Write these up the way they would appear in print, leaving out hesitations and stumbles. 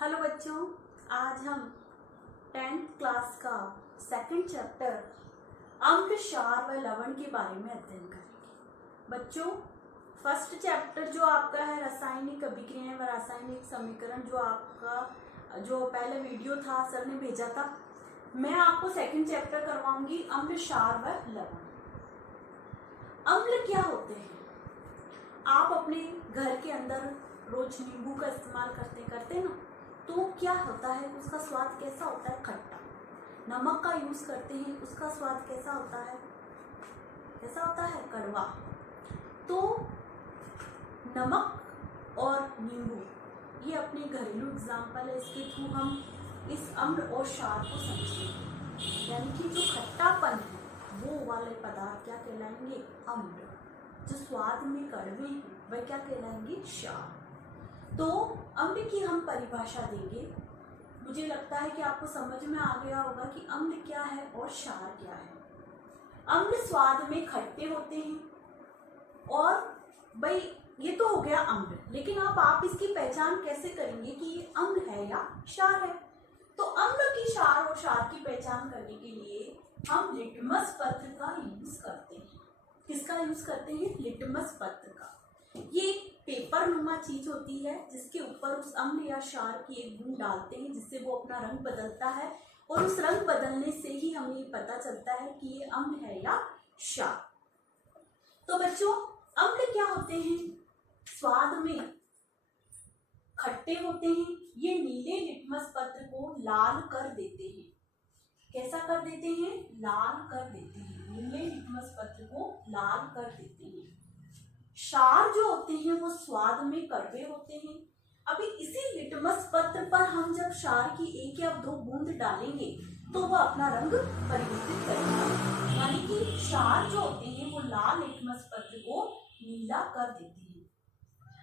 Hello बच्चों, आज हम 10th क्लास का सेकंड चैप्टर अम्ल, क्षार व लवण के बारे में अध्ययन करेंगे। बच्चों, फर्स्ट चैप्टर जो आपका है रासायनिक अभिक्रियाएं व रासायनिक समीकरण, जो पहले वीडियो था सर ने भेजा था, मैं आपको सेकंड चैप्टर करवाऊंगी अम्ल, क्षार व लवण। अम्ल क्या होते हैं? आप अपने घर के अंदर रोज नींबू का इस्तेमाल करते ना, तो क्या होता है, उसका स्वाद कैसा होता है? खट्टा। नमक का यूज करते हैं, उसका स्वाद कैसा होता है? कड़वा। तो नमक और नींबू ये अपने घरेलू एग्जाम्पल है, इसके थ्रू हम इस अम्ल और क्षार को समझेंगे। यानी कि जो खट्टापन है वो वाले पदार्थ क्या कहलाएंगे? अम्ल। जो स्वाद में कड़वे हैं वह क्या कहलाएंगे? क्षार। तो अम्ल की हम परिभाषा देंगे। मुझे लगता है कि आपको समझ में आ गया होगा कि अम्ल क्या है और क्षार क्या है। अम्ल स्वाद में खट्टे होते हैं, और भाई ये तो हो गया अम्ल, लेकिन आप इसकी पहचान कैसे करेंगे कि ये अम्ल है या क्षार है? तो अम्ल की, क्षार और क्षार की पहचान करने के लिए हम लिटमस पत्र का यूज करते हैं। किसका यूज करते हैं? लिटमस पत्र का। ये एक पेपर नुमा चीज होती है जिसके ऊपर उस अम्ल या क्षार की एक बूंद डालते हैं, जिससे वो अपना रंग बदलता है, और उस रंग बदलने से ही हमें ये पता चलता है कि ये अम्ल है या क्षार। तो बच्चों, अम्ल क्या होते हैं? स्वाद में खट्टे होते हैं। ये नीले लिटमस पत्र को लाल कर देते हैं। कैसा कर देते हैं? लाल कर देते हैं। नीले लिटमस पत्र को लाल कर देते हैं। क्षार जो होते हैं वो स्वाद में कड़वे होते हैं। अभी इसी लिटमस पत्र पर हम जब क्षार की एक या दो बूंद डालेंगे तो वह अपना रंग परिवर्तित करेगा। यानी कि क्षार जो होते हैं वो लाल लिटमस पत्र को नीला कर देते हैं।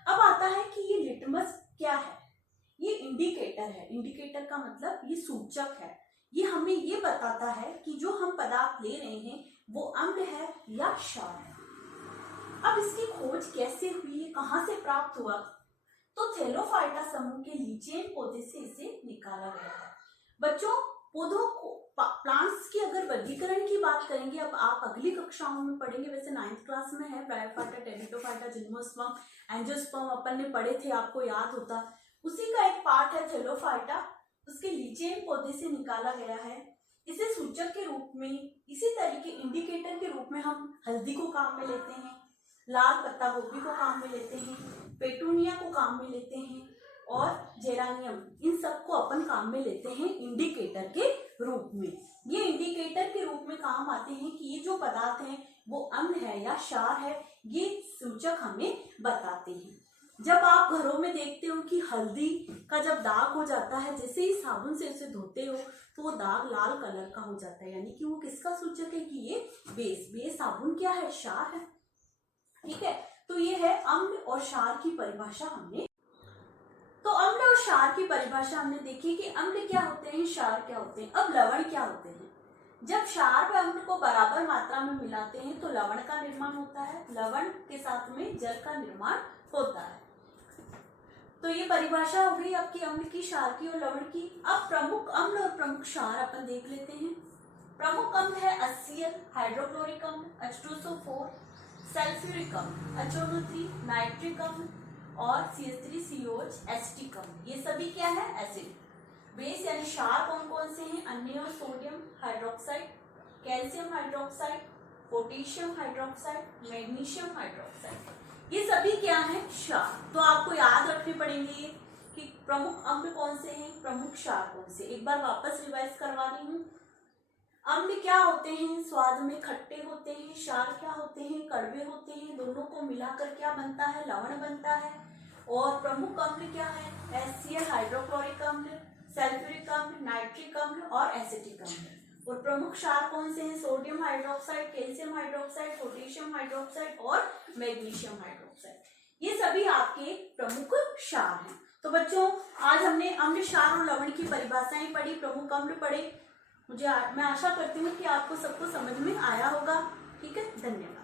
अब आता है कि ये लिटमस क्या है? ये इंडिकेटर है। इंडिकेटर का मतलब ये सूचक है। ये हमें ये बताता है कि जो हम पदार्थ ले रहे हैं वो अम्ल है या क्षार है। अब इसकी खोज कैसे हुई है, कहां से प्राप्त हुआ? तो थैलोफाइटा समूह के लीचेन पौधे से इसे निकाला गया है। बच्चों, पौधों को, प्लांट्स की अगर वर्गीकरण की बात करेंगे, अब आप अगली कक्षाओं में पढ़ेंगे, वैसे 9th क्लास में है, ब्रायोफाइटा, टेरिडोफाइटा, जिम्नोस्पर्म, एंजियोस्पर्म अपन ने पढ़े थे, आपको याद होता। उसी का एक पार्ट है थैलोफाइटा, उसके लीचेन पौधे से निकाला गया है। इसे सूचक के रूप में, इसी तरीके इंडिकेटर के रूप में हम हल्दी को काम में लेते हैं, लाल पत्ता गोभी को काम में लेते हैं, पेटूनिया को काम में लेते हैं, और जेरानियम, इन सबको अपन काम में लेते हैं इंडिकेटर के रूप में। ये इंडिकेटर के रूप में काम आते हैं कि ये जो पदार्थ है वो अम्ल है या क्षार है, ये सूचक हमें बताते हैं। जब आप घरों में देखते हो कि हल्दी का जब दाग हो जाता है, जैसे ही साबुन से उसे धोते हो तो वो दाग लाल कलर का हो जाता है, यानी कि वो किसका सूचक है? कि ये बेस साबुन क्या है? क्षार है। ठीक है, तो ये है अम्ल और क्षार की परिभाषा हमने। तो अम्ल और क्षार की परिभाषा हमने देखी कि अम्ल क्या होते हैं, क्षार क्या होते हैं। अब लवण क्या होते हैं? जब क्षार व अम्ल को बराबर मात्रा में मिलाते हैं तो लवण का निर्माण होता है। लवण के साथ में जल का निर्माण होता है। तो ये परिभाषा हो गई आपकी अम्ल की, क्षार की और लवण की। अब प्रमुख अम्ल और प्रमुख क्षार अपन देख लेते हैं। प्रमुख अम्ल है HCl, हाइड्रोक्लोरिक अम्ल, H2SO4, सल्फ्यूरिक अम्ल, HNO3, नाइट्रिक अम्ल और CH3COH, एसिटिक अम्ल। ये सभी क्या है? एसिड। बेस यानी क्षार कौन कौन से हैं? अन्य और sodium hydroxide, calcium hydroxide, potassium hydroxide, magnesium hydroxide. ये सभी क्या है? क्षार। तो आपको याद रखने पड़ेंगे कि प्रमुख अम्ल कौन से हैं, प्रमुख क्षार कौन से। एक बार वापस रिवाइज करवा रही हूँ। अम्ल क्या होते हैं? स्वाद में खट्टे होते हैं। क्षार क्या होते हैं? कड़वे होते हैं। दोनों को मिलाकर क्या बनता है? लवण बनता है। और प्रमुख अम्ल क्या है? HCl, हाइड्रोक्लोरिक अम्ल, सल्फ्यूरिक अम्ल, नाइट्रिक अम्ल और एसिटिक अम्ल। और प्रमुख क्षार कौन से हैं? Sodium hydroxide, calcium hydroxide, potassium hydroxide और मैग्नीशियम हाइड्रोक्साइड। ये सभी आपके प्रमुख क्षार हैं। तो बच्चों, आज हमने अम्ल, क्षार और लवण की परिभाषाएं पढ़ी, प्रमुख अम्ल पढ़े। मैं आशा करती हूँ कि आपको सबको समझ में आया होगा। ठीक है, धन्यवाद।